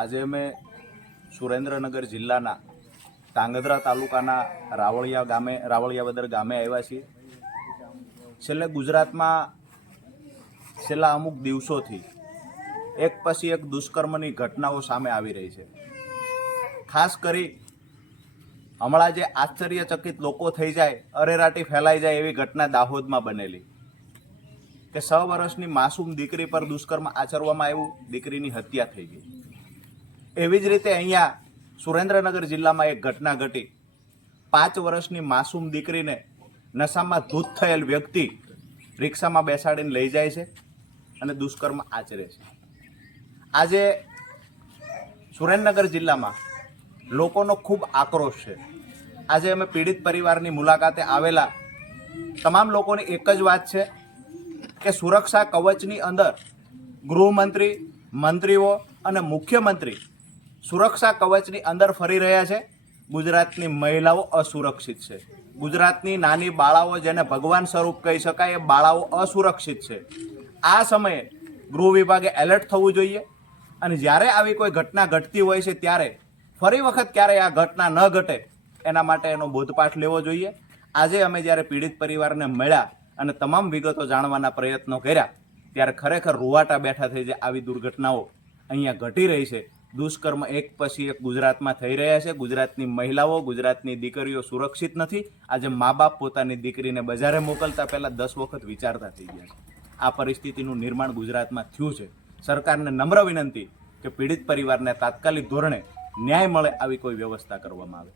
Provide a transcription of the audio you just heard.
આજે અમે સુરેન્દ્રનગર જિલ્લાના ધાંગધ્રા તાલુકાના રાવળિયા ગામે રાવળિયાવદર ગામે આવ્યા છીએ. છેલ્લે ગુજરાતમાં છેલ્લા અમુક દિવસોથી એક પછી એક દુષ્કર્મની ઘટનાઓ સામે આવી રહી છે. ખાસ કરી હમણાં જે આશ્ચર્યચકિત લોકો થઈ જાય, અરેરાટી ફેલાઈ જાય એવી ઘટના દાહોદમાં બનેલી. કે છ વર્ષની માસૂમ દીકરી પર દુષ્કર્મ આચરવામાં આવ્યું, દીકરીની હત્યા થઈ ગઈ. એવી જ રીતે અહીંયા સુરેન્દ્રનગર જિલ્લામાં એક ઘટના ઘટી. પાંચ વર્ષની માસૂમ દીકરીને નશામાં ધૂત થયેલ વ્યક્તિ રિક્ષામાં બેસાડીને લઈ જાય છે અને દુષ્કર્મ આચરે છે. આજે સુરેન્દ્રનગર જિલ્લામાં લોકોનો ખૂબ આક્રોશ છે. આજે અમે પીડિત પરિવારની મુલાકાતે આવેલા તમામ લોકોની એક જ વાત છે કે સુરક્ષા કવચની અંદર ગૃહમંત્રી, મંત્રીઓ અને મુખ્યમંત્રી સુરક્ષા કવચની અંદર ફરી રહ્યા છે. ગુજરાતની મહિલાઓ અસુરક્ષિત છે. ગુજરાતની નાની બાળાઓ જેને ભગવાન સ્વરૂપ કહી શકાય, એ બાળાઓ અસુરક્ષિત છે. આ સમયે ગૃહ વિભાગે એલર્ટ થવું જોઈએ અને જ્યારે આવી કોઈ ઘટના ઘટતી હોય છે ત્યારે ફરી વખત ક્યારેય આ ઘટના ન ઘટે એના માટે એનો બોધપાઠ લેવો જોઈએ. આજે અમે જ્યારે પીડિત પરિવારને મળ્યા અને તમામ વિગતો જાણવાના પ્રયત્નો કર્યા, ત્યારે ખરેખર રૂવાટા બેઠા થઈ જાય આવી દુર્ઘટનાઓ અહીંયા ઘટી રહી છે. દુષ્કર્મ એક પછી એક ગુજરાતમાં થઈ રહ્યા છે. ગુજરાતની મહિલાઓ, ગુજરાતની દીકરીઓ સુરક્ષિત નથી. આજે મા બાપ પોતાની દીકરીને બજારે મોકલતા પહેલાં દસ વખત વિચારતા થઈ ગયા છે. આ પરિસ્થિતિનું નિર્માણ ગુજરાતમાં થયું છે. સરકારને નમ્ર વિનંતી કે પીડિત પરિવારને તાત્કાલિક ધોરણે ન્યાય મળે, આવી કોઈ વ્યવસ્થા કરવામાં આવે.